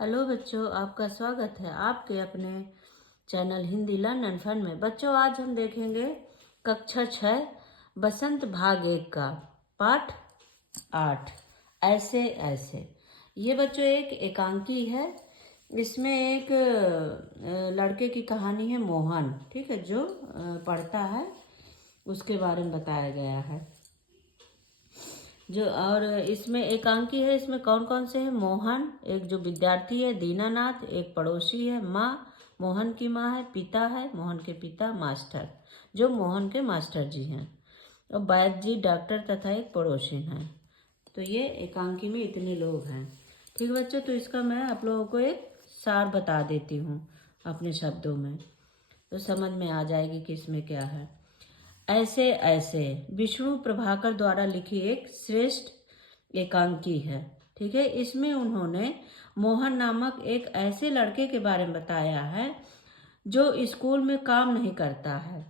Hello बच्चों, आपका स्वागत है आपके अपने channel Hindi learn and fun में। बच्चों, आज हम देखेंगे कक्षा 6 बसंत भाग 1 का पाठ 8 ऐसे ऐसे। ये बच्चों एक एकांकी है। इसमें एक लड़के की कहानी है मोहन, ठीक है, जो पढ़ता है उसके बारे में बताया गया है। और इसमें एकांकी है। इसमें कौन कौन से हैं? मोहन एक जो विद्यार्थी है, दीनानाथ एक पड़ोसी है, माँ मोहन की माँ है, पिता है मोहन के पिता मास्टर जो मोहन के मास्टर जी हैं, और वैद्य जी डॉक्टर तथा एक पड़ोसी हैं। तो ये एकांकी में इतने लोग हैं। ठीक है बच्चों, तो इसका मैं आप लोगों को एक सार बता देती हूँ अपने शब्दों में, तो समझ में आ जाएगी कि इसमें क्या है। ऐसे ऐसे विष्णु प्रभाकर द्वारा लिखी एक श्रेष्ठ एकांकी है। ठीक है, इसमें उन्होंने मोहन नामक एक ऐसे लड़के के बारे में बताया है जो स्कूल में काम नहीं करता है।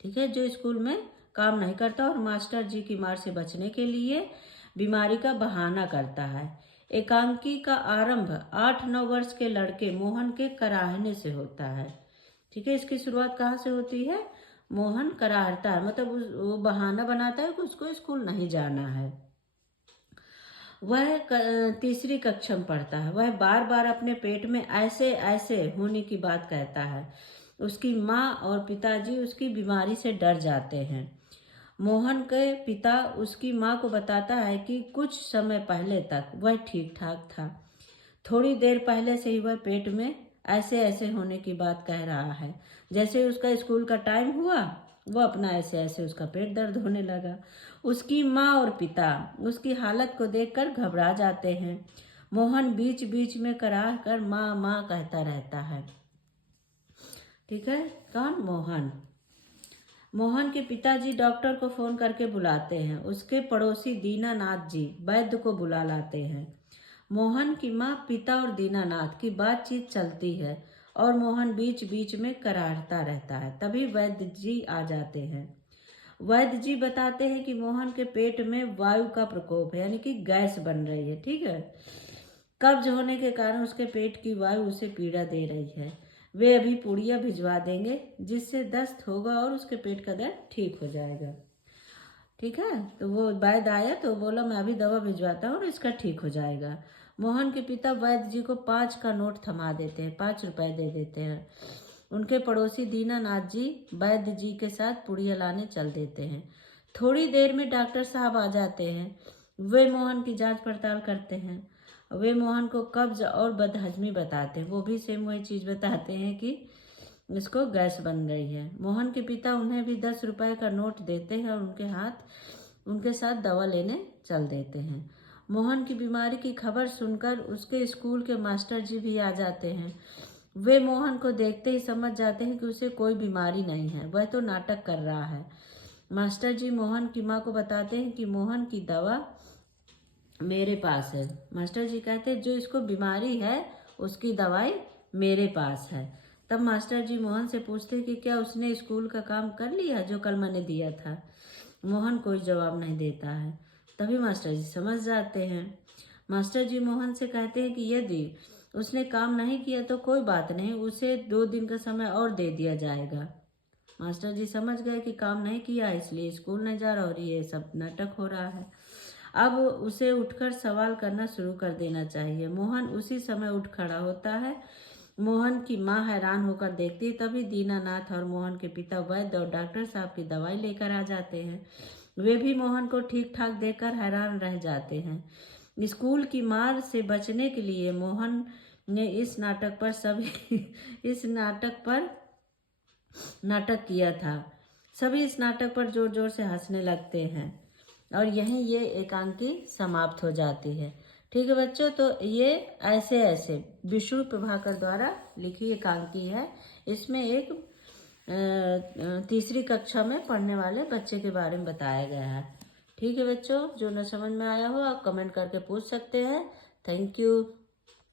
ठीक है, जो स्कूल में काम नहीं करता और मास्टर जी की मार से बचने के लिए बीमारी का बहाना करता है। एकांकी का आरंभ 8-9 वर्ष के लड़के मोहन के कराहने से होता है। ठीक है, इसकी शुरुआत कहाँ से होती है? मोहन कराहता है, मतलब वो बहाना बनाता है कि उसको स्कूल नहीं जाना है। वह तीसरी कक्षा में पढ़ता है। वह बार बार अपने पेट में ऐसे ऐसे होने की बात कहता है। उसकी माँ और पिताजी उसकी बीमारी से डर जाते हैं। मोहन के पिता उसकी माँ को बताता है कि कुछ समय पहले तक वह ठीक ठाक था। थोड़ी देर पहले से ही वह पेट में ऐसे ऐसे होने की बात कह रहा है। जैसे उसका स्कूल का टाइम हुआ, वो अपना ऐसे ऐसे उसका पेट दर्द होने लगा। उसकी माँ और पिता उसकी हालत को देखकर घबरा जाते हैं। मोहन बीच बीच में कराह कर माँ माँ कहता रहता है। ठीक है, कौन? मोहन। मोहन के पिताजी डॉक्टर को फोन करके बुलाते हैं। उसके पड़ोसी दीनानाथ जी वैद्य को बुला लाते हैं। मोहन की माँ, पिता और दीनानाथ की बातचीत चलती है और मोहन बीच बीच में कराहता रहता है। तभी वैद्य जी आ जाते हैं। वैद्य जी बताते हैं कि मोहन के पेट में वायु का प्रकोप है, यानी कि गैस बन रही है। ठीक है, कब्ज होने के कारण उसके पेट की वायु उसे पीड़ा दे रही है। वे अभी पुड़िया भिजवा देंगे जिससे दस्त होगा और उसके पेट का दर्द ठीक हो जाएगा। ठीक है, तो वो वैद्य आया तो बोला मैं अभी दवा भिजवाता हूँ और इसका ठीक हो जाएगा। मोहन के पिता वैद्य जी को 5 का नोट थमा देते हैं, 5 रुपए दे देते हैं। उनके पड़ोसी दीनानाथ जी वैद्य जी के साथ पुड़िया लाने चल देते हैं। थोड़ी देर में डॉक्टर साहब आ जाते हैं। वे मोहन की जांच पड़ताल करते हैं। वे मोहन को कब्ज और बदहजमी बताते हैं। वो भी सेम वही चीज़ बताते हैं कि इसको गैस बन रही है। मोहन के पिता उन्हें भी 10 रुपए का नोट देते हैं और उनके साथ दवा लेने चल देते हैं। मोहन की बीमारी की खबर सुनकर उसके स्कूल के मास्टर जी भी आ जाते हैं। वे मोहन को देखते ही समझ जाते हैं कि उसे कोई बीमारी नहीं है, वह तो नाटक कर रहा है। मास्टर जी मोहन की माँ को बताते हैं कि मोहन की दवा मेरे पास है। मास्टर जी कहते हैं जो इसको बीमारी है उसकी दवाई मेरे पास है। तब मास्टर जी मोहन से पूछते हैं कि क्या उसने स्कूल का काम कर लिया जो कल मैंने दिया था। मोहन कोई जवाब नहीं देता है। तभी मास्टर जी समझ जाते हैं। मास्टर जी मोहन से कहते हैं कि यदि उसने काम नहीं किया तो कोई बात नहीं, उसे 2 दिन का समय और दे दिया जाएगा। मास्टर जी समझ गए कि काम नहीं किया इसलिए स्कूल नहीं जा रहा और ये सब नाटक हो रहा है। अब उसे उठकर सवाल करना शुरू कर देना चाहिए। मोहन उसी समय उठ खड़ा होता है। मोहन की माँ हैरान होकर देखती है। तभी दीनानाथ और मोहन के पिता वैद्य और डॉक्टर साहब की दवाई लेकर आ जाते हैं। वे भी मोहन को ठीक ठाक देखकर हैरान रह जाते हैं। स्कूल की मार से बचने के लिए मोहन ने इस नाटक किया था। सभी इस नाटक पर जोर जोर से हंसने लगते हैं और यहीं ये एकांकी समाप्त हो जाती है। ठीक है बच्चों, तो ये ऐसे ऐसे विष्णु प्रभाकर द्वारा लिखी एकांकी है। इसमें एक तीसरी कक्षा में पढ़ने वाले बच्चे के बारे में बताया गया है। ठीक है बच्चों, जो न समझ में आया हो आप कमेंट करके पूछ सकते हैं। Thank you.